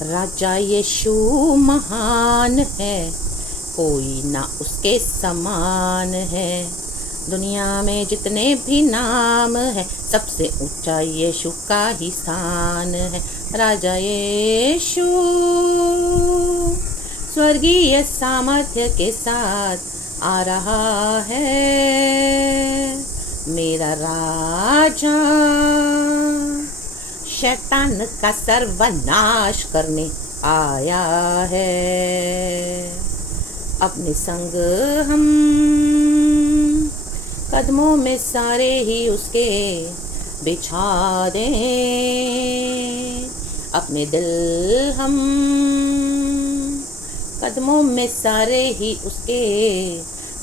राजा यीशु महान है, कोई ना उसके समान है। दुनिया में जितने भी नाम है, सबसे ऊंचा यीशु का ही स्थान है। राजा यीशु स्वर्गीय सामर्थ्य के साथ आ रहा है, मेरा राजा शैतान का सर्वनाश करने आया है। अपने संग हम कदमों में सारे ही उसके बिछा दें, अपने दिल हम कदमों में सारे ही उसके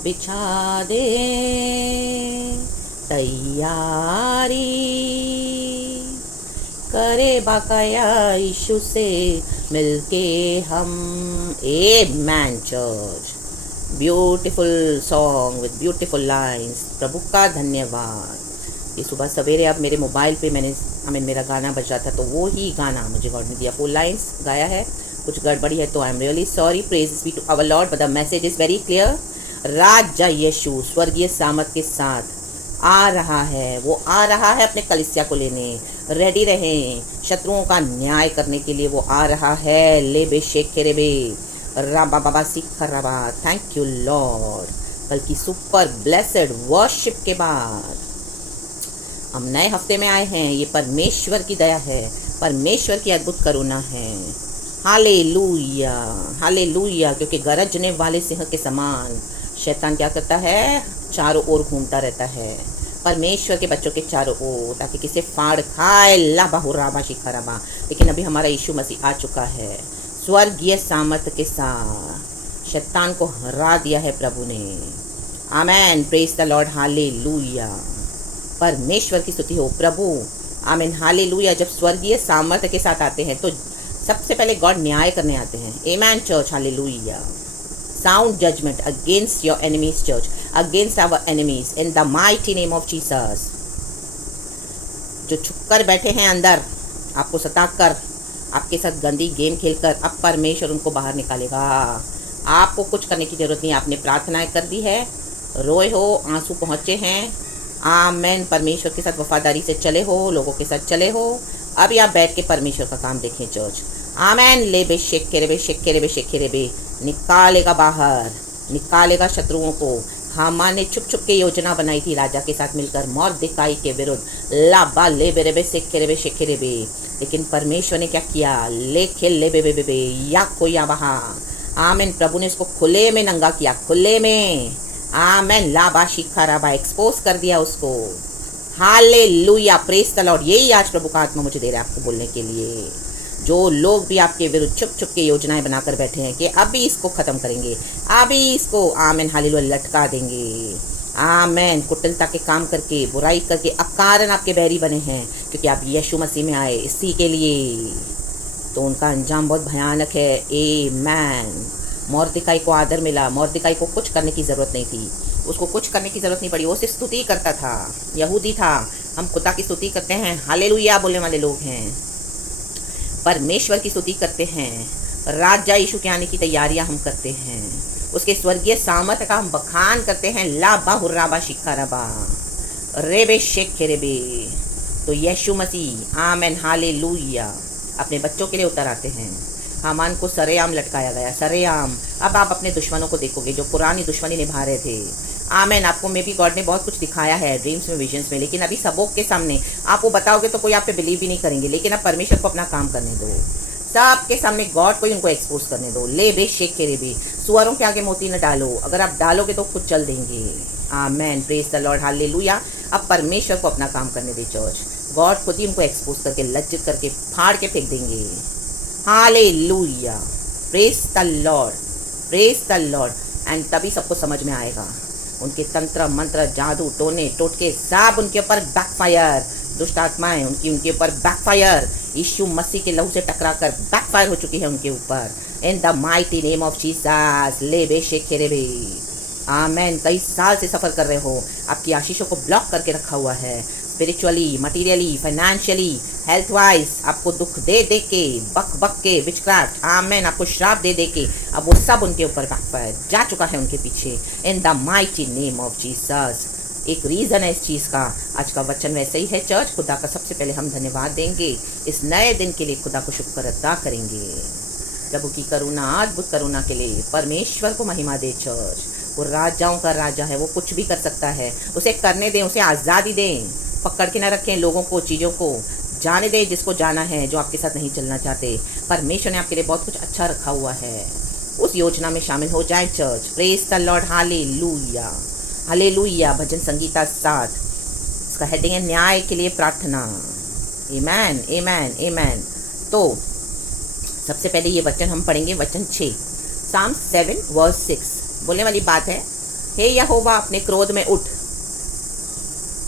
बिछा दें। तैयारी करे बाकाया यीशु से मिलके हम। Amen church. Beautiful song with beautiful lines. प्रभु का धन्यवाद। ये सुबह सवेरे अब मेरे मोबाइल पे मेरा गाना बज रहा था, तो वो ही गाना मुझे गॉड ने दिया। 4 लाइन्स गाया है, कुछ गड़बड़ी है तो I am really sorry. Praise be to our lord, but the message is very clear. राजा यीशु स्वर्गीय सामर्थ के साथ आ रहा है। वो आ रहा है अपने कलीसिया को लेने। रेडी रहें, शत्रुओं का न्याय करने के लिए वो आ रहा है। ले बे शेखे बे राबा बाबा सीख रबा। Thank you Lord. कल की सुपर ब्लेसेड वर्शिप के बाद हम नए हफ्ते में आए हैं। ये परमेश्वर की दया है, परमेश्वर की अद्भुत करुणा है। Hallelujah hallelujah. क्योंकि गरजने वाले सिंह के समान शैतान क्या करता है, चारों ओर घूमता रहता है परमेश्वर के बच्चों के चारों ओर, ताकि किसे फाड़ खाए। ला बाहुराबा शिखराबा। लेकिन अभी हमारा यीशु मसीह आ चुका है स्वर्गीय सामर्थ के साथ। शैतान को हरा दिया है प्रभु ने। Amen. Praise the lord. Hallelujah. परमेश्वर की स्तुति हो प्रभु। आमेन। हालेलुया। जब स्वर्गीय सामर्थ के साथ आते हैं तो सबसे पहले गॉड न्याय करने आते हैं। Amen church. Hallelujah. Sound judgment against your enemies, church, against our enemies, in the mighty name of Jesus. जो छुपकर बैठे हैं अंदर, आपको सताकर, आपके साथ गंदी गेम खेलकर, अब परमेश्वर उनको बाहर निकालेगा। आपको कुछ करने की जरूरत नहीं। आपने प्रार्थनाएं कर दी है, रोए हो, आंसू पहुँचे हैं। आमेन। परमेश्वर के साथ वफादारी से चले हो, लोगों के साथ चले हो। अभी आप बैठ के परमेश्वर का काम देखें चर्च। आमेन। ले बे शेखे रे बे निकालेगा बाहर, निकालेगा शत्रुओं को। हामान ने छुप छुप के योजना बनाई थी राजा के साथ मिलकर मोर्देकाई के विरुद्ध। लाबा ले बेरे शेखे रे बे। लेकिन परमेश्वर ने क्या किया, ले खेल ले बे बे बे बे या कोई वहाँ। आमेन। प्रभु ने उसको खुले में नंगा किया, खुले में। आमेन। लाबा शिखाराबा एक्सपोज कर दिया उसको। हालेलुया। Praise the Lord. यही आज प्रभु का आत्मा मुझे दे रहा है आपको बोलने के लिए। जो लोग भी आपके विरुद्ध छुप छुप के योजनाएं बनाकर बैठे हैं कि अभी इसको ख़त्म करेंगे, अभी इसको आमेन हालेलुया लटका देंगे। आमेन। कुटिलता के काम करके, बुराई करके अकारण आपके बैरी बने हैं, क्योंकि आप यीशु मसीह में आए इसी के लिए। तो उनका अंजाम बहुत भयानक है। आमेन। मोर्देकाई को आदर मिला। मोर्देकाई को कुछ करने की ज़रूरत नहीं थी, उसको कुछ करने की ज़रूरत नहीं पड़ी। वो सिर्फ स्तुति करता था। यहूदी था। हम खुदा की स्तुति करते हैं, हालेलुया बोलने वाले लोग हैं, परमेश्वर की स्तुति करते हैं। राजा यीशु के आने की तैयारियां हम करते हैं, उसके स्वर्गीय सामर्थ का हम बखान करते हैं। ला बाहुराबा शिखाराबा रेबे शेखे रेबे। तो यीशु मसीह आमेन हालेलुया अपने बच्चों के लिए उतर आते हैं। हामान को सरेआम लटकाया गया, सरेआम। अब आप अपने दुश्मनों को देखोगे जो पुरानी दुश्मनी निभा रहे थे। आमेन। आपको मे भी गॉड ने बहुत कुछ दिखाया है ड्रीम्स में, विजन्स में, लेकिन अभी सबों के सामने आप वो बताओगे तो कोई आप पे बिलीव भी नहीं करेंगे। लेकिन अब परमेश्वर को अपना काम करने दो, सबके सामने गॉड को ही उनको एक्सपोज करने दो। ले बे शेख के रे बे। सुअरों के आगे मोती न डालो, अगर आप डालोगे तो खुद चल देंगे। Amen. Praise the lord. Hallelujah. अब परमेश्वर को अपना काम करने दे चर्च। गॉड खुद ही उनको एक्सपोज करके, लज्जित करके, फाड़ के फेंक देंगे। Hallelujah. Praise the Lord, praise the Lord. And तभी सबको समझ में आएगा। उनके तंत्र मंत्र, जादू, टोने टोटके सब उनके ऊपर बैकफायर। दुष्ट आत्माएं उनके ऊपर बैकफायर। यीशु मसीह के लहू से टकराकर बैकफायर हो चुकी है उनके ऊपर। In the mighty name of Jesus. ले बे शेखे रे बे। आमेन। कई साल से सफ़र कर रहे हो, आपकी आशीषों को ब्लॉक करके रखा हुआ है, spiritually, materially, financially, health wise आपको दुख दे दे के, बक बक के, विचक्राफ्ट, आमेन, आपको श्राप दे दे के, अब वो सब उनके ऊपर बैकफायर जा चुका है उनके पीछे, in the mighty name of Jesus. एक रीज़न है इस चीज़ का। आज का वचन वैसे ही है चर्च। खुदा का सबसे पहले हम धन्यवाद देंगे इस नए दिन के लिए, खुदा को शुक्र अदा करेंगे। प्रभु की करुणा, अद्भुत करुणा के लिए परमेश्वर को महिमा दे चर्च। वो राजाओं का राजा है, वो कुछ भी कर सकता है, उसे करने दें, उसे आज़ादी दें, पकड़ के ना रखें लोगों को, चीज़ों को। जाने दें जिसको जाना है, जो आपके साथ नहीं चलना चाहते। परमेश्वर ने आपके लिए बहुत कुछ अच्छा रखा हुआ है, उस योजना में शामिल हो जाए church. Praise the lord, hallelujah, hallelujah. भजन संगीता 7, इसका हेडिंग है न्याय के लिए प्रार्थना। आमेन, आमेन, आमेन। तो सबसे पहले ये वचन हम पढ़ेंगे, वचन 6, साम 7 वर्स 6। बोलने वाली बात है, हे यहोवा अपने क्रोध में उठ,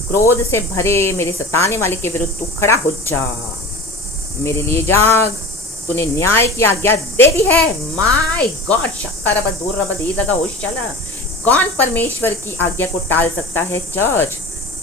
क्रोध से भरे मेरे सताने वाले के विरुद्ध तू खड़ा हो जा, मेरे लिए जाग, तूने न्याय की आज्ञा दे दी है। माय गॉड, शक्का रबा दूर रबा दे लगा होश चला। कौन परमेश्वर की आज्ञा को टाल सकता है चर्च?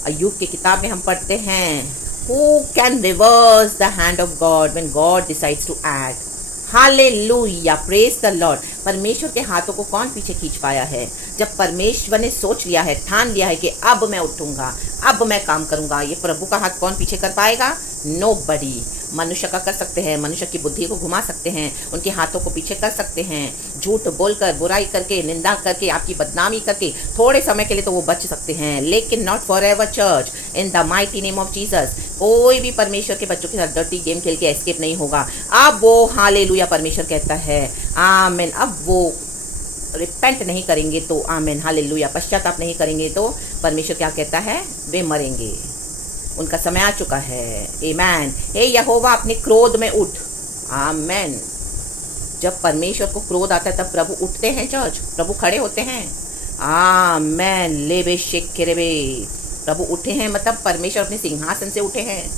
अय्यूब की किताब में हम पढ़ते हैं, Who can reverse the hand of God when God decides to act? Hallelujah, praise the Lord. परमेश्वर के हाथों को कौन पीछे खींच पाया है? जब परमेश्वर ने सोच लिया है, ठान लिया है कि अब मैं उठूंगा, अब मैं काम करूंगा, ये प्रभु का हाथ कौन पीछे कर पाएगा? नोबडी। मनुष्य का कर सकते हैं, मनुष्य की बुद्धि को घुमा सकते हैं, उनके हाथों को पीछे कर सकते हैं, झूठ बोलकर, बुराई करके, निंदा करके, आपकी बदनामी करके थोड़े समय के लिए तो वो बच सकते हैं, लेकिन not for ever church, in the mighty name of Jesus. कोई भी परमेश्वर के बच्चों के साथ डर्टी गेम खेल के एस्केप नहीं होगा। अब वो हालेलुया परमेश्वर कहता है, आमीन, अब वो रिपेंट नहीं करेंगे तो, आमीन, हालेलुया, पश्चाताप नहीं करेंगे तो परमेश्वर क्या कहता है? वे मरेंगे, उनका समय आ चुका है। आमीन। हे यहोवा अपने क्रोध में उठ, आमीन। जब परमेश्वर को क्रोध आता है तब प्रभु उठते हैं चर्च, प्रभु खड़े होते हैं। आमीन, लेबे शेख केरेबे, प्रभु उठे हैं, मतलब परमेश्वर अपने सिंहासन से उठे हैं।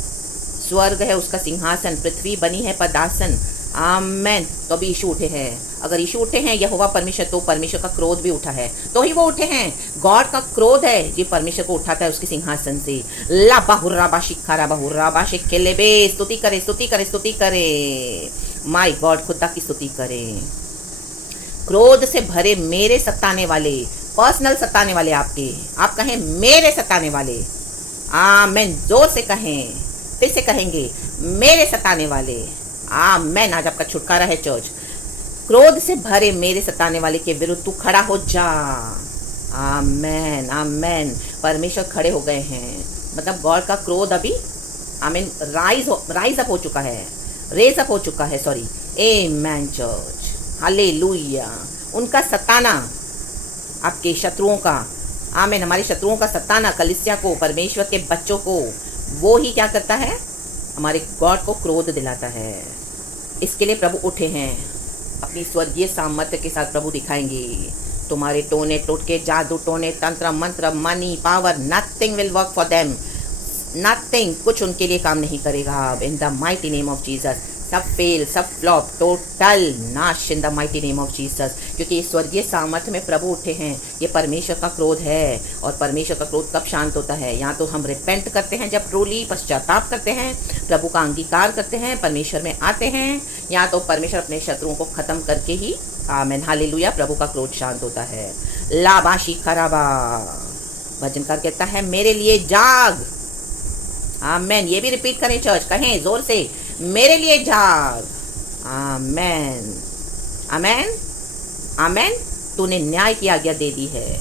स्वर्ग है उसका सिंहासन, पृथ्वी बनी है पदासन। आमीन। तो अभी यीशु उठे हैं। अगर यीशु उठे हैं यहोवा परमेश्वर, तो परमेश्वर का क्रोध भी उठा है, तो ही वो उठे हैं। गॉड का क्रोध है ये परमेश्वर को उठाता है उसके सिंहासन से। ला बाहुर्राबा शिखारा बाहुर्राबा शिखेले बे, स्तुति करे, स्तुति करे, स्तुति करे। माय गॉड, खुदा की स्तुति करें। क्रोध से भरे मेरे सताने वाले, पर्सनल सताने वाले आपके, आप कहें मेरे सताने वाले। आमीन, जोर से कहें, फिर से कहेंगे, मेरे सताने वाले। आमीन। आज आपका छुटकारा है चर्च। क्रोध से भरे मेरे सताने वाले के विरुद्ध तू खड़ा हो जा। आमीन, आमीन। परमेश्वर खड़े हो गए हैं, मतलब गॉड का क्रोध अभी, आमीन, राइज अप हो चुका है, रेज अप हो चुका है, सॉरी। आमीन चर्च, हालेलुया। उनका सताना, आपके शत्रुओं का, आमीन, हमारे शत्रुओं का सताना, कलीसिया को, परमेश्वर के बच्चों को, वो ही क्या करता है? हमारे गॉड को क्रोध दिलाता है। इसके लिए प्रभु उठे हैं, अपनी स्वर्गीय सामर्थ्य के साथ प्रभु दिखाएंगे। तुम्हारे टोने टोटके, जादू टोने, तंत्र मंत्र, money power, nothing will work for them, nothing, कुछ उनके लिए काम नहीं करेगा। In the mighty name of Jesus, सब फेल, सब फ्लॉप, टोटल नाश in the mighty name of Jesus. क्योंकि ये स्वर्गीय सामर्थ्य में प्रभु उठे हैं। ये परमेश्वर का क्रोध है। और परमेश्वर का क्रोध कब शांत होता है? यहाँ तो हम रिपेंट करते हैं, जब ट्रूली पश्चाताप करते हैं, प्रभु का अंगीकार करते हैं, परमेश्वर में आते हैं। यहाँ तो परमेश्वर अपने शत्रुओं को खत्म करके ही, आमीन, हालेलुया, प्रभु का क्रोध शांत होता है। लाबाशी खराबा, भजनकार कहता है, मेरे लिए जाग। आमीन। ये भी रिपीट करें चर्च, कहें जोर से, मेरे लिए जाग। आमीन, आमीन, आमीन। तूने न्याय की आज्ञा दे दी है,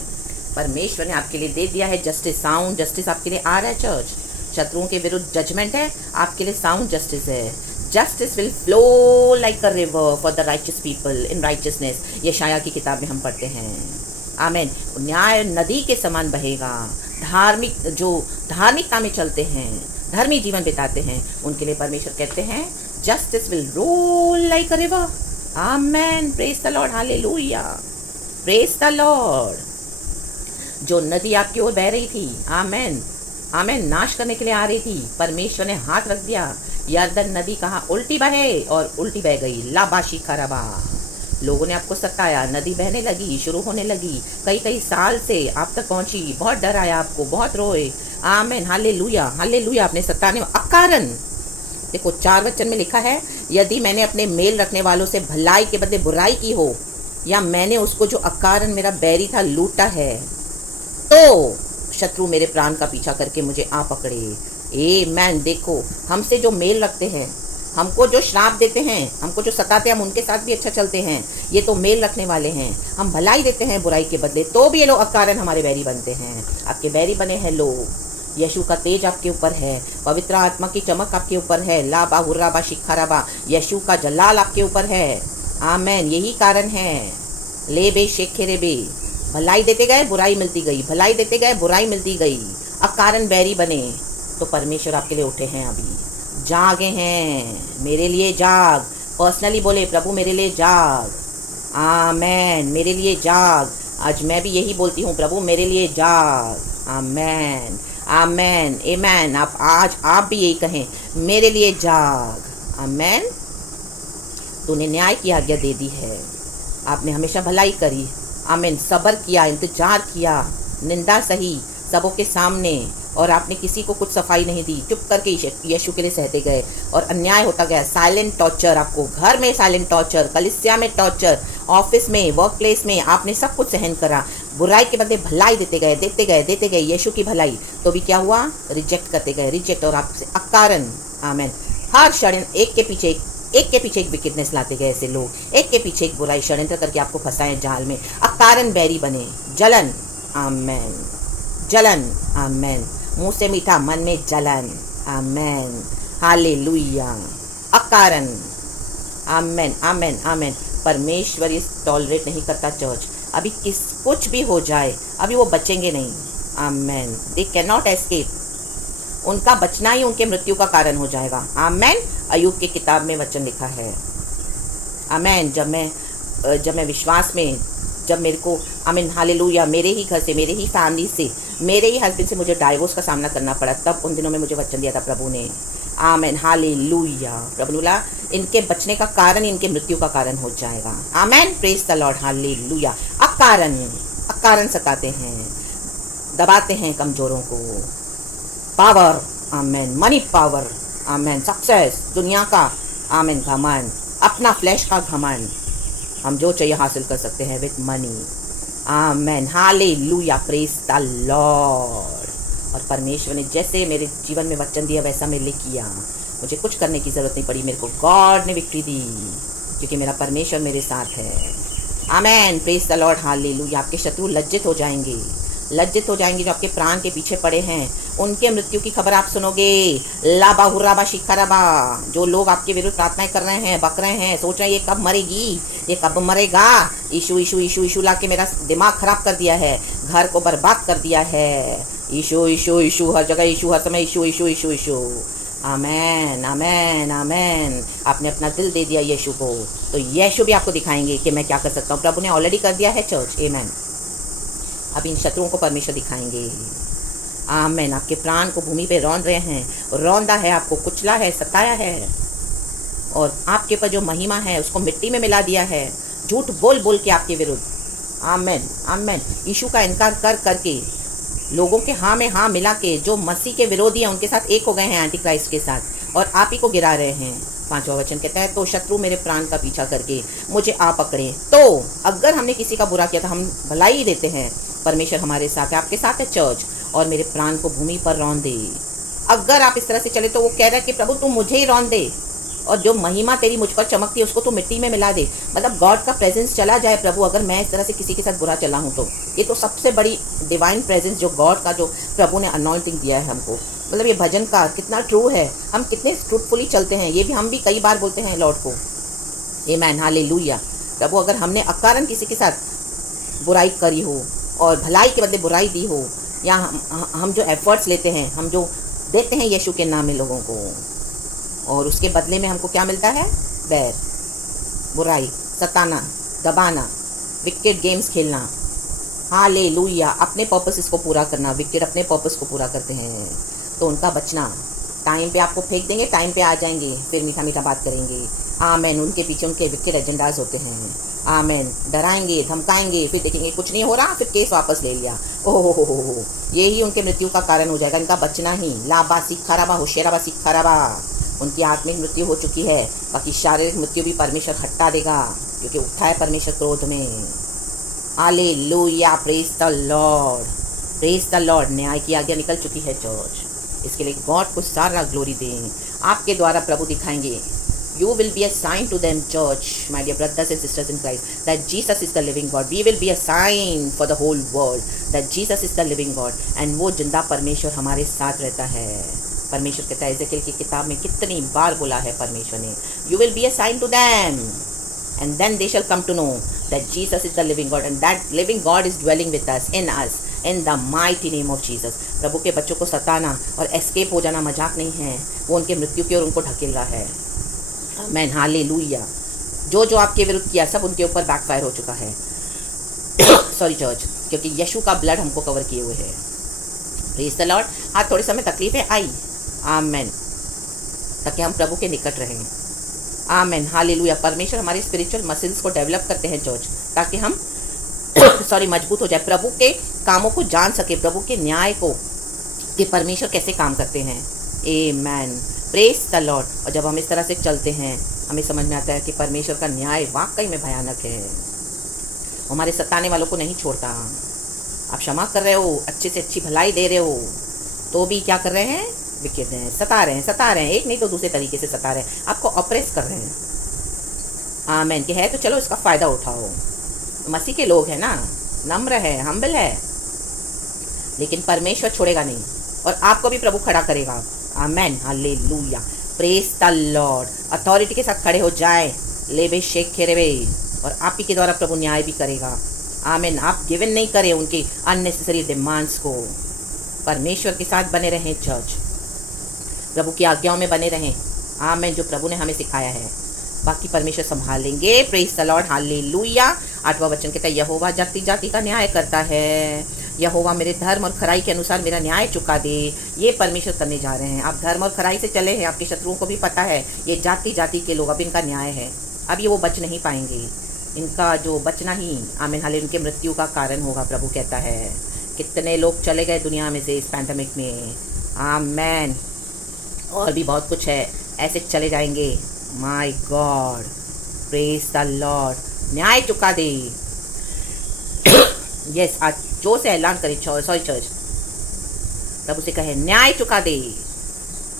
परमेश्वर ने आपके लिए दे दिया है जस्टिस, साउंड जस्टिस आपके लिए आ रहा है चर्च। शत्रुओं के विरुद्ध जजमेंट है, आपके लिए साउंड जस्टिस है। Justice will flow like a river for the righteous people in righteousness, यशायाह की किताब में हम पढ़ते हैं। आमीन। न्याय नदी के समान बहेगा। धार्मिक, जो धार्मिकता में चलते हैं, धर्मी जीवन बिताते हैं, उनके लिए परमेश्वर कहते हैं justice will roll like a river. Amen, praise the lord, hallelujah, praise the lord. जो नदी आपकी ओर बह रही थी, आमेन, आमेन, नाश करने के लिए आ रही थी, परमेश्वर ने हाथ रख दिया, यरदन नदी कहाँ उल्टी बहे और उल्टी बह गई। लाबाशी खराबा, लोगों ने आपको सताया, नदी बहने लगी, शुरू होने लगी, कई कई साल से आप तक पहुंची, बहुत डर आया आपको, बहुत रोए। आमेन, हालेलुया, हालेलुया। आपने सताने अकारण, देखो 4 वचन में लिखा है, यदि मैंने अपने मेल रखने वालों से भलाई के बदले बुराई की हो, या मैंने उसको जो अकारण मेरा बैरी था लूटा है, तो शत्रु मेरे प्राण का पीछा करके मुझे आ पकड़े। मैन, देखो हमसे जो मेल रखते हैं, हमको जो श्राप देते हैं, हमको जो सताते हैं, हम उनके साथ भी अच्छा चलते हैं। ये तो मेल रखने वाले हैं। हम भलाई देते हैं बुराई के बदले, तो भी ये लोग अकारण हमारे बैरी बनते हैं। आपके बैरी बने हैं लोग। यीशु का तेज आपके ऊपर है, पवित्र आत्मा की चमक आपके ऊपर है। लाबा हुर्राबा शिखाराबा, यीशु का जलाल आपके ऊपर है। आमेन, यही कारण है। ले बे शेखे रे बे, भलाई देते गए बुराई मिलती गई, भलाई देते गए बुराई मिलती गई, अकारण बैरी बने। तो परमेश्वर आपके लिए उठे हैं, अभी जागे हैं। मेरे लिए जाग, पर्सनली बोले प्रभु मेरे लिए जाग। आमेन, मेरे लिए जाग। आज मैं भी यही बोलती हूँ, प्रभु मेरे लिए जाग। आमेन, आमेन, आमेन। आप भी यही कहें, मेरे लिए जाग। आमेन। तूने न्याय की आज्ञा दे दी है, आपने हमेशा भलाई करी। आमीन, सब्र किया, इंतजार किया, निंदा सही सबों के सामने, और आपने किसी को कुछ सफाई नहीं दी, चुप करके यीशु के लिए सहते गए, और अन्याय होता गया। साइलेंट टॉर्चर, आपको घर में साइलेंट टॉर्चर, कलीसिया में टॉर्चर, ऑफिस में, वर्क प्लेस में, आपने सब कुछ सहन करा। बुराई के बदले भलाई देते गए, देते गए, देते गए, यीशु की भलाई। तो भी क्या हुआ? रिजेक्ट करते गए, रिजेक्ट, और आपसे अकारण। आमीन। हर षड्यंत्र एक के पीछे एक विकेटनेस लाते गए ऐसे लोग, एक के पीछे एक बुराई षड्यंत्र करके आपको फंसाए जाल में, अकारण बैरी बने। जलन, आमेन, जलन, आमेन। मुंह से मीठा, मन में जलन, आमेन, हालेलुया। अकारण, आमेन, आमेन, आमेन। परमेश्वर इस टॉलरेट नहीं करता चर्च। अभी कुछ भी हो जाए, अभी वो बचेंगे नहीं। Amen. They can not escape. उनका बचना ही उनके मृत्यु का कारण हो जाएगा। आमेन। अय्यूब की किताब में वचन लिखा है। आमेन। जब मैं विश्वास में, जब मेरे को, आमीन, हालेलुया, मेरे ही घर से, मेरे ही फैमिली से, मेरे ही हस्बैंड से मुझे डाइवोर्स का सामना करना पड़ा, तब उन दिनों में मुझे वचन दिया था प्रभु ने। आमीन, हालेलुया। प्रभु ने बोला इनके बचने का कारण इनके मृत्यु का कारण हो जाएगा। आमीन, प्रेज द लॉर्ड, हालेलुया। अकारण सताते हैं, दबाते हैं कमजोरों को। पावर, आमेन, मनी पावर, आमेन, सक्सेस, दुनिया का, आमेन, घमंड, अपना फ्लैश का घमंड, हम जो चाहिए हासिल कर सकते हैं with money. Amen, hallelujah, praise the Lord. और परमेश्वर ने जैसे मेरे जीवन में वचन दिया वैसा मैंने किया, मुझे कुछ करने की ज़रूरत नहीं पड़ी, मेरे को गॉड ने विक्ट्री दी, क्योंकि मेरा परमेश्वर मेरे साथ है। आमेन, प्रेज द लॉर्ड, हालेलुया। आपके शत्रु लज्जित हो जाएंगे, लज्जित हो जाएंगे जो आपके प्राण के पीछे पड़े हैं, उनके मृत्यु की खबर आप सुनोगे। लाबा हुर्राबा शिखाराबा, जो लोग आपके विरुद्ध प्रार्थनाएं कर रहे हैं, बक रहे हैं, सोच रहे हैं ये कब मरेगी, ये कब मरेगा, ईशु ईशु ईशु ईशु ला के मेरा दिमाग खराब कर दिया है, घर को बर्बाद कर दिया है। ईशु ईशु ईशु, हर जगह ईशु, हर समय ईशु ईशु ईशु ईशु। आमेन, आमेन, आमेन। आपने अपना दिल दे दिया यीशु को, तो यीशु भी आपको दिखाएंगे कि मैं क्या कर सकता हूँ। प्रभु ने ऑलरेडी कर दिया है चर्च। आमेन। अब इन शत्रुओं को परमेश्वर दिखाएंगे। आमेन। आपके प्राण को भूमि पे रौंद रहे हैं, रौंदा है, आपको कुचला है, सताया है, और आपके ऊपर जो महिमा है उसको मिट्टी में मिला दिया है, झूठ बोल बोल के आपके विरुद्ध। आमेन, आमेन। यीशु का इनकार कर करके, लोगों के हाँ में हाँ मिला के, जो मसीह के विरोधी हैं उनके साथ एक हो गए हैं, एंटी क्राइस्ट के साथ, और आप ही को गिरा रहे हैं। 5वां वचन कहता है, तो शत्रु मेरे प्राण का पीछा करके मुझे आ पकड़े। तो अगर हमने किसी का बुरा किया तो हम भलाई ही देते हैं। परमेश्वर हमारे साथ है, आपके साथ है चर्च, और मेरे प्राण को भूमि पर रौंद दे। अगर आप इस तरह से चले तो वो कह रहा है कि प्रभु तू मुझे ही रौंद दे, और जो महिमा तेरी मुझ पर चमकती है उसको तो मिट्टी में मिला दे। मतलब गॉड का प्रेजेंस चला जाए प्रभु, अगर मैं इस तरह से किसी के साथ बुरा चला हूँ तो। ये तो सबसे बड़ी डिवाइन प्रेजेंस जो गॉड का, जो प्रभु ने अनॉइंटिंग दिया है हमको। मतलब ये भजन का कितना ट्रू है, हम कितने ट्रूथफुली चलते हैं, ये भी हम भी कई बार बोलते हैं लॉर्ड को। आमेन, हालेलुया। प्रभु अगर हमने अकारण किसी के साथ बुराई करी हो और भलाई के बदले बुराई दी हो, या हम जो एफर्ट्स लेते हैं, हम जो देते हैं यीशु के नाम में लोगों को, और उसके बदले में हमको क्या मिलता है? बैर, बुराई, सताना, दबाना, विकेट गेम्स खेलना। हालेलुया। अपने पर्पस को पूरा करना, विकेट अपने पर्पस को पूरा करते हैं, तो उनका बचना। टाइम पे आपको फेंक देंगे, टाइम पे आ जाएंगे, फिर मीठा मीठा बात करेंगे। आमेन। उनके पीछे उनके विकेट एजेंडाज होते हैं। आमेन। डराएंगे, धमकाएंगे, फिर देखेंगे कुछ नहीं हो रहा, फिर केस वापस ले लिया। ओहो हो, यही उनके मृत्यु का कारण हो जाएगा। इनका बचना ही लाबा सिखाराबा होशेराबा सिखाराबा। उनकी आत्मिक मृत्यु हो चुकी है, बाकी शारीरिक मृत्यु भी परमेश्वर हटा देगा, क्योंकि उठा है परमेश्वर क्रोध में। Hallelujah, praise the Lord, praise the Lord. न्याय की आज्ञा निकल चुकी है चर्च, इसके लिए गॉड को सारा ग्लोरी दें। आपके द्वारा प्रभु दिखाएंगे। You will be a sign to them, church, my dear brothers and sisters in Christ, that Jesus is the living God. We will be a sign for the whole world that Jesus is the living God. And वो जिंदा परमेश्वर हमारे साथ रहता है। परमेश्वर कहता है, एजेकिएल की किताब में कितनी बार बोला है परमेश्वर ने, You will be a sign to them, and then they shall come to know that Jesus is the living God, and that living God is dwelling with us, in the mighty name of Jesus. प्रभु के बच्चों को सताना और escape हो जाना मजाक नहीं है, वो उनके मृत्यु की ओर उनको ढकेल रहा है। आमेन, हालेलुया। जो आपके विरुद्ध किया सब उनके ऊपर बैकफायर हो चुका है। सॉरी चर्च, क्योंकि यीशु का ब्लड हमको कवर किए हुए है। Praise the Lord. हाँ, थोड़ी समय तकलीफें आई, आमेन, ताकि हम प्रभु के निकट रहें। आमेन, हालेलुया। परमेश्वर हमारे स्पिरिचुअल मसल्स को डेवलप करते हैं चर्च, ताकि हम मजबूत हो जाए, प्रभु के कामों को जान सके, प्रभु के न्याय को, कि परमेश्वर कैसे काम करते हैं। आमेन, प्रेज द लॉर्ड। और जब हम इस तरह से चलते हैं, हमें समझ में आता है कि परमेश्वर का न्याय वाकई में भयानक है। हमारे सताने वालों को नहीं छोड़ता। आप क्षमा कर रहे हो, अच्छे से अच्छी भलाई दे रहे हो, तो भी क्या कर रहे हैं, विकेट हैं, सता रहे हैं, एक नहीं तो दूसरे तरीके से सता रहे हैं, आपको ऑपरेस कर रहे हैं। आमेन, कि है तो चलो इसका फ़ायदा उठाओ। मसीह के लोग हैं ना, नम्र है, हम्बल है, लेकिन परमेश्वर छोड़ेगा नहीं, और आपको भी प्रभु खड़ा करेगा। Amen, hallelujah, praise the lord. Authority के साथ खड़े हो जाए, लेबे शेख खेरेबे, और आप ही के द्वारा प्रभु न्याय भी करेगा। आमेन। आप गिवन नहीं करें उनकी अननेसेसरी डिमांड्स को। परमेश्वर के साथ बने रहें चर्च, प्रभु की आज्ञाओं में बने रहें। आमेन, जो प्रभु ने हमें सिखाया है, बाकी परमेश्वर संभाल लेंगे। Praise the lord, hallelujah. 8वां वचन कहता है, यहोवा जाति जाति का न्याय करता है। यहोवा मेरे धर्म और खराई के अनुसार मेरा न्याय चुका दे। ये परमेश्वर करने जा रहे हैं। आप धर्म और खराई से चले हैं, आपके शत्रुओं को भी पता है ये जाति जाति के लोग, अब इनका न्याय है, अब ये वो बच नहीं पाएंगे। इनका जो बचना ही, आमीन, हाले, उनके मृत्यु का कारण होगा, प्रभु कहता है। कितने लोग चले गए दुनिया में से इस पैंडमिक में, आमीन, और भी बहुत कुछ है, ऐसे चले जाएंगे। My God, praise the Lord. न्याय चुका दे। यस, आज जोर से ऐलान करें चर्च, प्रभु से कहे न्याय चुका दे।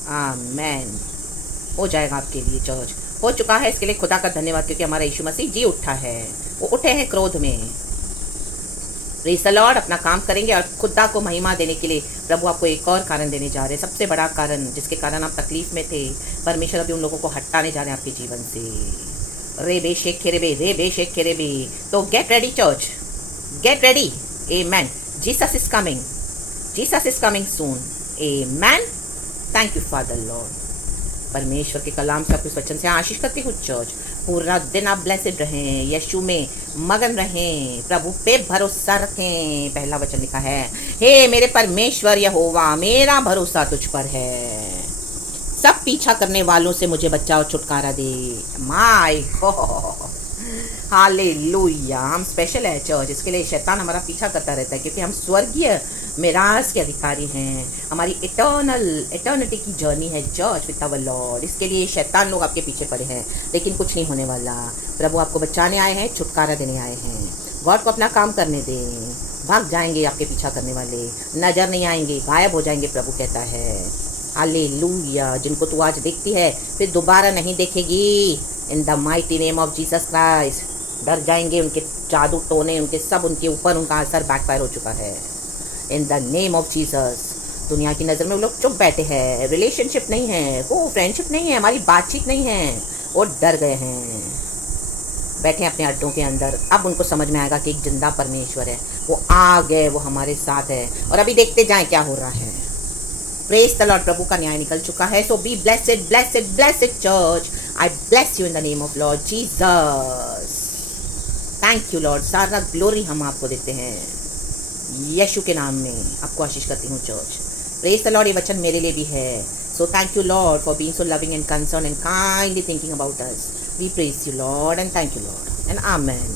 आमीन, हो जाएगा आपके लिए चर्च, हो चुका है। इसके लिए खुदा का धन्यवाद, क्योंकि हमारा यीशु मसीह जी उठा है। वो उठे हैं क्रोध में। Praise the Lord. अपना काम करेंगे और खुदा को महिमा देने के लिए प्रभु आपको एक और कारण देने जा रहे हैं, सबसे बड़ा कारण, जिसके कारण आप तकलीफ में थे। परमेश्वर अभी उन लोगों को हटाने जा रहे हैं आपके जीवन से। रे बेशेक खेरेबे, रे बेशेक खेरेबे। तो get ready church, get ready. Amen. Jesus is coming, Jesus is coming soon. Amen. Thank you father Lord. परमेश्वर के कलाम से आपको इस वचन से आशीष करती हूँ चर्च। पूरा दिन आप ब्लेसेड रहें, यीशु में मगन रहें, प्रभु पे भरोसा रखें। पहला वचन लिखा है, हे मेरे परमेश्वर यहोवा, मेरा भरोसा तुझ पर है। सब पीछा करने वालों से मुझे बचाओ, छुटकारा दे। My god, hallelujah. हम स्पेशल है चर्च, इसके लिए शैतान हमारा पीछा करता रहता है, क्योंकि हम स्वर्गीय मिराज के अधिकारी हैं। हमारी इटर्निटी की जर्नी है चर्च विद आवर लॉर्ड। इसके लिए शैतान लोग आपके पीछे पड़े हैं, लेकिन कुछ नहीं होने वाला। प्रभु आपको बचाने आए हैं, छुटकारा देने आए हैं। गॉड को अपना काम करने दें। भाग जाएंगे आपके पीछा करने वाले, नजर नहीं आएंगे, गायब हो जाएंगे, प्रभु कहता है। हालेलुया। जिनको तू आज देखती है फिर दोबारा नहीं देखेगी, in the mighty name of Jesus Christ. डर जाएंगे, उनके जादू टोने, उनके सब उनके ऊपर, उनका असर बैकफायर हो चुका है। इन द नेम ऑफ जीसस। दुनिया की नज़र में वो लोग चुप बैठे हैं, रिलेशनशिप नहीं है, वो फ्रेंडशिप नहीं है, हमारी बातचीत नहीं है, वो डर गए हैं, बैठे हैं अपने अड्डों के अंदर। अब उनको समझ में आएगा कि एक जिंदा परमेश्वर है, वो आ गए, वो हमारे साथ है, और अभी देखते जाएं क्या हो रहा है। Praise the Lord. प्रभु का न्याय निकल चुका है। So be blessed, blessed, blessed church. I bless you in the name of lord Jesus. Thank you lord. सारा ग्लोरी हम आपको देते हैं, यीशु के नाम में आपको आशीष करती हूँ चर्च। Praise the Lord. ये वचन मेरे लिए भी है। So thank you Lord for being so loving and concern and kindly thinking about us. We praise you, Lord, and thank you, Lord, and Amen.